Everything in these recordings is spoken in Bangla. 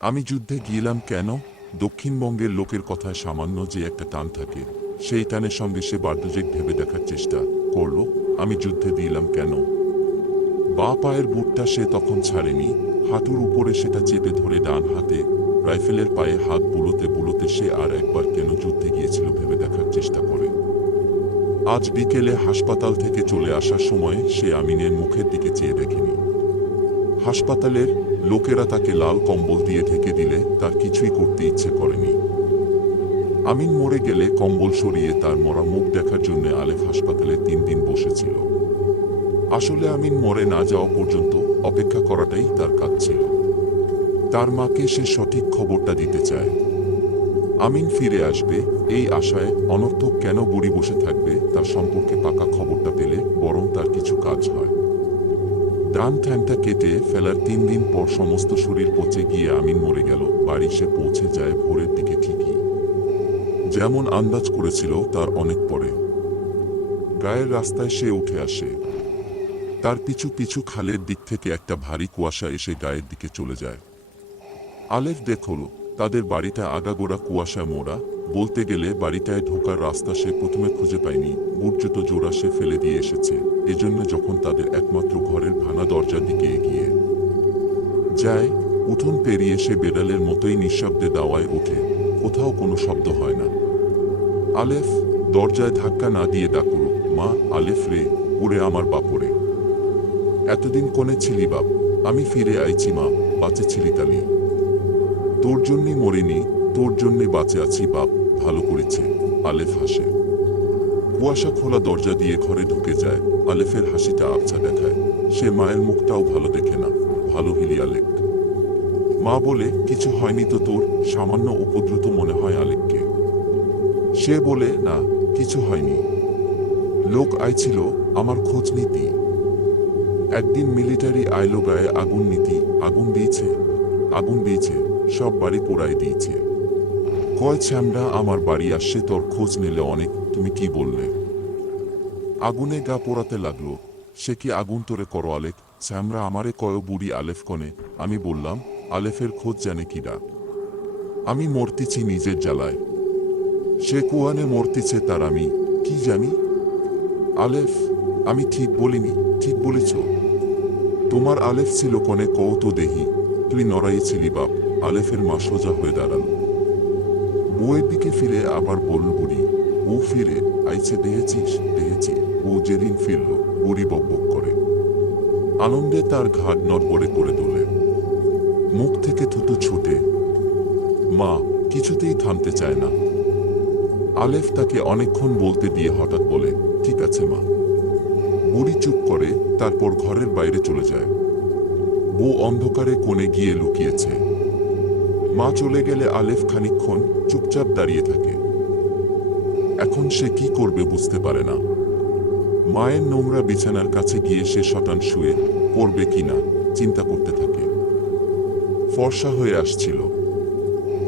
আমি যুদ্ধে গিয়েলাম কেন? দক্ষিণবঙ্গের লোকের কথায় সামান্য যে একটা টান থাকে, সেই টানের সঙ্গে সে বার্ধজেক ভেবে দেখার চেষ্টা করল, আমি যুদ্ধে দিলাম কেন? বা পায়ের বুটটা সে তখন ছাড়েনি, হাঁটুর উপরে সেটা চেপে ধরে ডান হাতে, রাইফেলের পায়ে হাত বুলোতে বুলোতে সে আর একবার কেন যুদ্ধে গিয়েছিল ভেবে দেখার চেষ্টা করে। আজ বিকেলে হাসপাতাল থেকে চলে আসার সময় সে আমিনের মুখের দিকে চেয়ে দেখেনি। হাসপাতালের লোকেরা তাকে লাল কম্বল দিয়ে ঢেকে দিলে তার কিছুই করতে ইচ্ছে করেনি। আমিন মরে গেলে কম্বল সরিয়ে তার মরা মুখ দেখার জন্য আলেফ হাসপাতালে তিন দিন বসেছিল। আসলে আমিন মরে না যাওয়া পর্যন্ত অপেক্ষা করাটাই তার কাজ ছিল। তার মাকে সে সঠিক খবরটা দিতে চায়। আমিন ফিরে আসবে, এই আশায় অনর্থক কেন বুড়ি বসে থাকবে তার সম্পর্কে পাকা খবরটা পেলে বরং তার কিছু কাজ হয়। ডান ঠ্যাংটা কেটে ফেলার তিন দিন পর সমস্ত শরীর পচে গিয়ে আমিন মরে গেল। বাড়ি সে পৌঁছে যায় ভোরের দিকে ঠিকই। যেমন আন্দাজ করেছিল, তার অনেক পরে। গায়ের রাস্তায় সে উঠে আসে। তার পিছু পিছু খালের দিক থেকে একটা ভারী কুয়াশা এসে গায়ের দিকে চলে যায়। আলেফ দেখল, তাদের বাড়িটা আগাগোড়া কুয়াশায় মোড়া বলতে গেলে বাড়িটায় ঢোকার রাস্তা সে প্রথমে খুঁজে পায়নি। বুটজুত জোড়া সে ফেলে দিয়ে এসেছে। এজন্য যখন তাদের একমাত্র ঘরের ভাঙা দরজার দিকে এগিয়ে যায়, উঠোন পেরিয়ে সে বেড়ালের মতোই নিঃশব্দে দাওয়ায় ওঠে। কোথাও কোনো শব্দ হয় না। আলেফ দরজায় ধাক্কা না দিয়ে ডাকুর, মা, আলেফ রে উড়ে আমার বাপরে। এতদিন কোনে ছিলি বাপ, আমি ফিরে আইছি মা বাঁচে ছিলি তালি তোর জন্যই মরিনি, তোর জন্যে বাঁচে আছি বাপ। ভালো করেছে, আলেফ হাসে। কুয়াশা খোলা দরজা দিয়ে ঘরে ঢুকে যায়, আলেফের হাসিটা আবছা দেখায়। সে মায়ের মুখটাও ভালো দেখে না, ভালো হিলি আলেক। মা বলে, কিছু হয়নি তো তোর? সামান্য উপদ্রুত মনে হয় আলেককে। সে বলে, না, কিছু হয়নি। লোক আইছিল, আমার খোঁজ নীতি। একদিন মিলিটারি আইলো গায়ে আগুন নীতি, আগুন দিয়েছে আগুন দিয়েছে, সব বাড়ি পোড়াই দিয়েছে। কয় ছ্যামড়া আমার বাড়ি আসছে তোর খোঁজ নিলে অনেক, তুমি কি বললে? আগুনে গা পোড়াতে লাগল, সে কি আগুন তোরে করো আলেক ছ্যামরা আমারে কয় বুড়ি আলেফ কনে? আমি বললাম, আলেফের খোঁজ জানে কিরা আমি মরতিছি নিজের জ্বালায়। সে কুয়ানে মরতিছে তার আমি, কি জানি? আলেফ, আমি ঠিক বলিনি, ঠিক বলেছ। তোমার আলেফ ছিল কনে কৌত দেহি, তুই নড়াইছিলি বাপ, আলেফের মা সোজা হয়ে দাঁড়াল। বউয়ের দিকে ফিরে আবার বলল বুড়ি, ও ফিরে, আইছে দেখেছিস দেখেছি ও যেদিন ফিরল, বুড়ি বকবক করে। আনন্দে তার ঘাট নড়বড়ে করে তোলে। মুখ থেকে থুতু ছুটে, মা, কিছুতেই থামতে চায় না। আলেফ তাকে অনেকক্ষণ বলতে দিয়ে হঠাৎ বলে, ঠিক আছে, মা। বুড়ি চুপ করে তারপর ঘরের বাইরে চলে যায়। বউ অন্ধকারে কোণে গিয়ে লুকিয়েছে। মা চলে গেলে আলেফ খানিকক্ষণ চুপচাপ দাঁড়িয়ে থাকে। এখন সে কি করবে বুঝতে পারে না। মায়ের নোংরা বিছানার কাছে গিয়ে সে শটান শুয়ে পড়বে কিনা চিন্তা করতে থাকে। ফর্সা হয়ে আসছিল।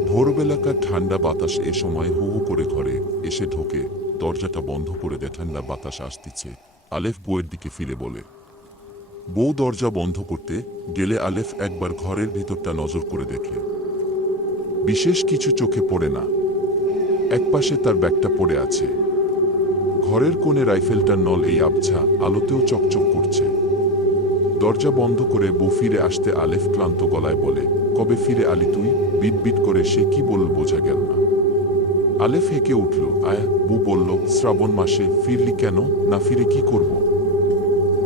ভোরবেলাকার ঠান্ডা বাতাস এ সময় হু হু করে ঘরে এসে ঢোকে, দরজাটা বন্ধ করে দেয় ঠান্ডা বাতাস আসতেছে। আলেফ বউয়ের দিকে ফিরে বলে, বউ দরজা বন্ধ করতে গেলে আলেফ একবার ঘরের ভিতরটা নজর করে দেখে। বিশেষ কিছু চোখে পড়ে না। একপাশে তার ব্যাগটা পড়ে আছে। ঘরের কোণে রাইফেলটার নল এই আবছা আলোতেও চকচক করছে। দরজা বন্ধ করে বউ ফিরে আসতে আলেফ ক্লান্ত গলায় বলে, কবে ফিরে আলি তুই? বিট করে সে কি বলল বোঝা গেল না। আলেফ হেঁকে উঠল, আয়া বু বলল, শ্রাবণ মাসে ফিরলি কেন? না ফিরে কি করব?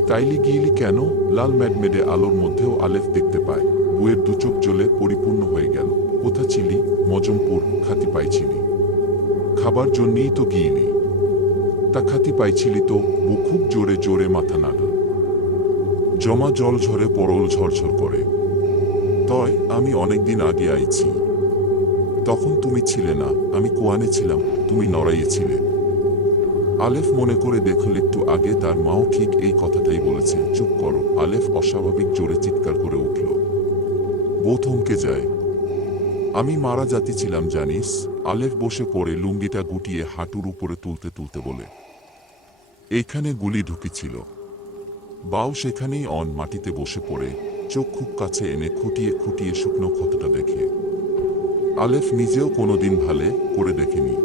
তাইলি গিয়েলি কেন? লাল ম্যাডমেডে আলোর মধ্যেও আলেফ দেখতে পায়। বউয়ের দুচোখ জ্বলে পরিপূর্ণ হয়ে গেল। কোথা ছিলি মজমপুর, খাতি পাইছিলি খাবার জন্যেই তো গিয়েলি তা খাতি পাইছিলি তো বউ খুব জোরে জোরে মাথা নাড়ল জমা জল ঝরে পরল ঝরঝর করে। তয় আমি অনেকদিন আগে আইছি। তখন তুমি ছিলে না, আমি কোয়ানে ছিলাম, তুমি নড়াইয়েছিলে আলেফ মনে করে দেখল একটু আগে তার মাও ঠিক এই কথাটাই বলেছে। চুপ করো, আলেফ অস্বাভাবিক জোরে চিৎকার করে উঠল। বউ থমকে যায়। আমি মারা জাতি ছিলাম, জানিস। আলেফ বসে পড়ে লুঙ্গিটা গুটিয়ে হাঁটুর উপরে তুলতে তুলতে বলে। এইখানে গুলি ঢুকেছিল। বাউ সেখানেই অন মাটিতে বসে পড়ে, চোখ খুব কাছে এনে খুঁটিয়ে খুঁটিয়ে শুকনো ক্ষতটা দেখে। আলেফ নিজেও কোনোদিন ভালে করে দেখেনি।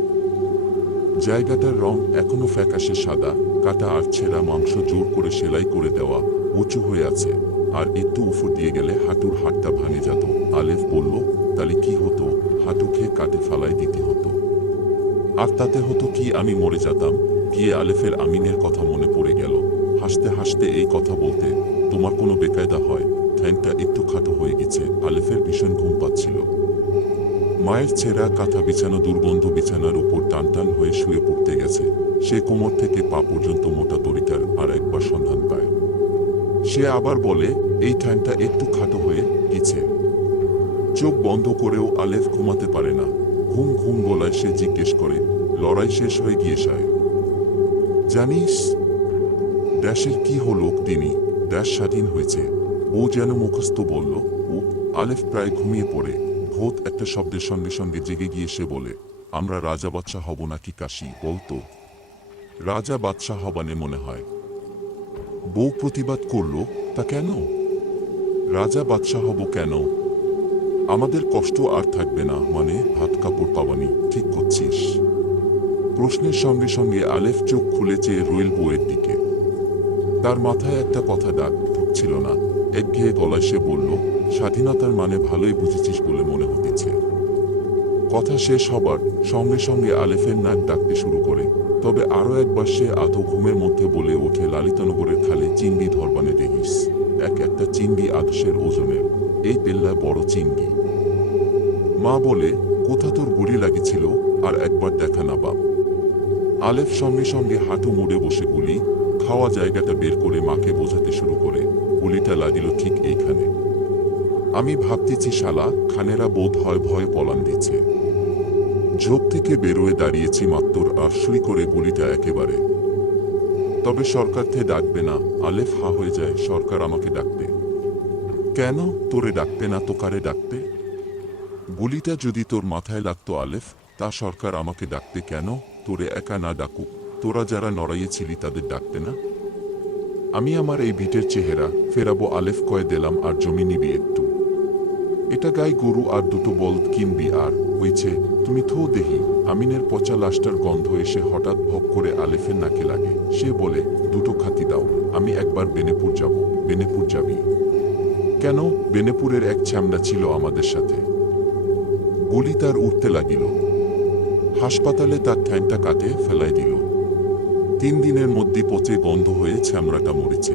জায়গাটার রং এখনও ফ্যাকাশে সাদা, কাটা আর ছেঁড়া মাংস জোর করে সেলাই করে দেওয়া উঁচু হয়ে আছে, আর একটু উফু দিয়ে গেলে হাঁটুর হাটটা ভাঙে যেত, আলেফ আর তাতে হতো কি আমি মরে যেতাম? গিয়ে আলেফের আমিনের কথা মনে পড়ে গেল। হাসতে হাসতে এই কথা বলতে তোমার কোনো বেকায়দা হয়? ঠ্যাংটা একটু খাটো হয়ে গেছে। আলেফের ভীষণ ঘুম পাচ্ছিল। মায়ের ছেঁড়া কাঁথা বিছানো দুর্গন্ধ বিছানার উপর টান টান হয়ে শুয়ে পড়তে গেছে। সে কোমর থেকে পা পর্যন্ত মোটা দড়িটার আর একবার সন্ধান পায়। সে আবার বলে, এই ঠ্যাংটা একটু খাটো হয়ে গেছে। চোখ বন্ধ করেও আলেফ ঘুমাতে পারে না। ঘুম ঘুম গলায় সে জিজ্ঞেস করে, লড়াই শেষ হয়ে গিয়ে সায়। জানিস ড্যাশের কি হলো তিনি ড্যাশ স্বাধীন হয়েছে। ও যেন মুখস্থ বলল, ও আলেফ প্রায় ঘুমিয়ে পড়ে। ভোত একটা শব্দের সঙ্গে সঙ্গে জেগে গিয়ে সে বলে, আমরা রাজা বাদশাহ হব নাকি কাশি বলতো রাজা বাদশাহ হবানে মনে হয়। বউ প্রতিবাদ করল, তা কেন? রাজা বাদশাহ হব কেন? আমাদের কষ্ট আর থাকবে না মানে হাত কাপড় পাবানি, ঠিক করছিস? প্রশ্নের সঙ্গে সঙ্গে আলেফ চোখ খুলে চেয়ে রইল বউয়ের দিকে। তার মাথায় একটা কথা ডাক ঢুকছিল না। একঘেয়ে গলায় সে বলল, স্বাধীনতার মানে ভালোই বুঝেছিস বলে মনে হতেছে। কথা শেষ হবার সঙ্গে সঙ্গে আলেফের নাক ডাকতে শুরু করে। তবে আরও একবার সে আধো ঘুমের মধ্যে বলে ওঠে লালিতনগরের খালে চিংড়ি ধরবানে দেখিস। এক একটা চিংড়ি আদর্শের ওজনের। এই পেল্লা বড় চিংড়ি। মা বলে, কোথা তোর গুড়ি লাগিছিল আর একবার দেখা না বাপ? আলেফ সঙ্গে সঙ্গে হাঁটু মুড়ে বসে গুলি, খাওয়া জায়গাটা বের করে মাকে বোঝাতে শুরু করে, গুলিটা লাগিল ঠিক এইখানে। আমি ভাবতেছি শালা, খানেরা বোধ হয় ভয়ে পলান দিচ্ছে। ঝোপ থেকে বেরোয় দাঁড়িয়েছি মাত্র আর সুই করে গুলিটা একেবারে। তবে সরকার থেকে ডাকবে না, আলেফ হা হয়ে যায় সরকার আমাকে ডাকবে কেন? তোরে ডাকবে না, তো কারে ডাকবে গুলিটা যদি তোর মাথায় লাগতো আলেফ, তা সরকার আমাকে ডাকতে কেন? তোরে একা না ডাকুক। তোরা যারা নড়াইয়েছিলি তাদের ডাকতে না? আমি আমার এই ভিটের চেহারা, ফেরাবো আলেফ কয়ে দিলাম আর জমি নিবি একটু। এটা গায়ে গরু আর দুটো বলদ কিনবি আর, হইছে, তুমি থো দেহি। আমিনের পচা লাশটার গন্ধ এসে হঠাৎ ভোগ করে আলেফের নাকে লাগে। সে বলে, দুটো খাতি দাও, আমি একবার বেনেপুর যাব, বেনেপুর যাবি। কেন? বেনেপুরের এক ছ্যামড়া ছিল আমাদের সাথে। গুলি তার উঠতে লাগিল। হাসপাতালে তার ঠ্যাংটা কাটে, ফেলাই দিল। তিন দিনের মধ্যে পচে গন্ধ হয়ে ছ্যামড়াটা মরেছে।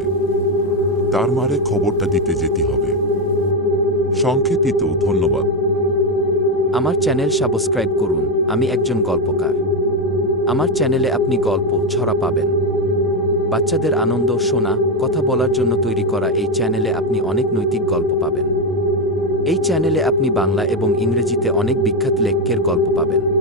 তার মারে খবরটা দিতে যেতে হবে। সংক্ষেপিত, ধন্যবাদ। আমার চ্যানেল সাবস্ক্রাইব করুন, আমি একজন গল্পকার। আমার চ্যানেলে আপনি গল্প, ছড়া পাবেন। বাচ্চাদের আনন্দ, শোনা, কথা বলার জন্য তৈরি করা এই চ্যানেলে আপনি অনেক নৈতিক গল্প পাবেন। এই চ্যানেলে আপনি বাংলা এবং ইংরেজিতে অনেক বিখ্যাত লেখকের গল্প পাবেন।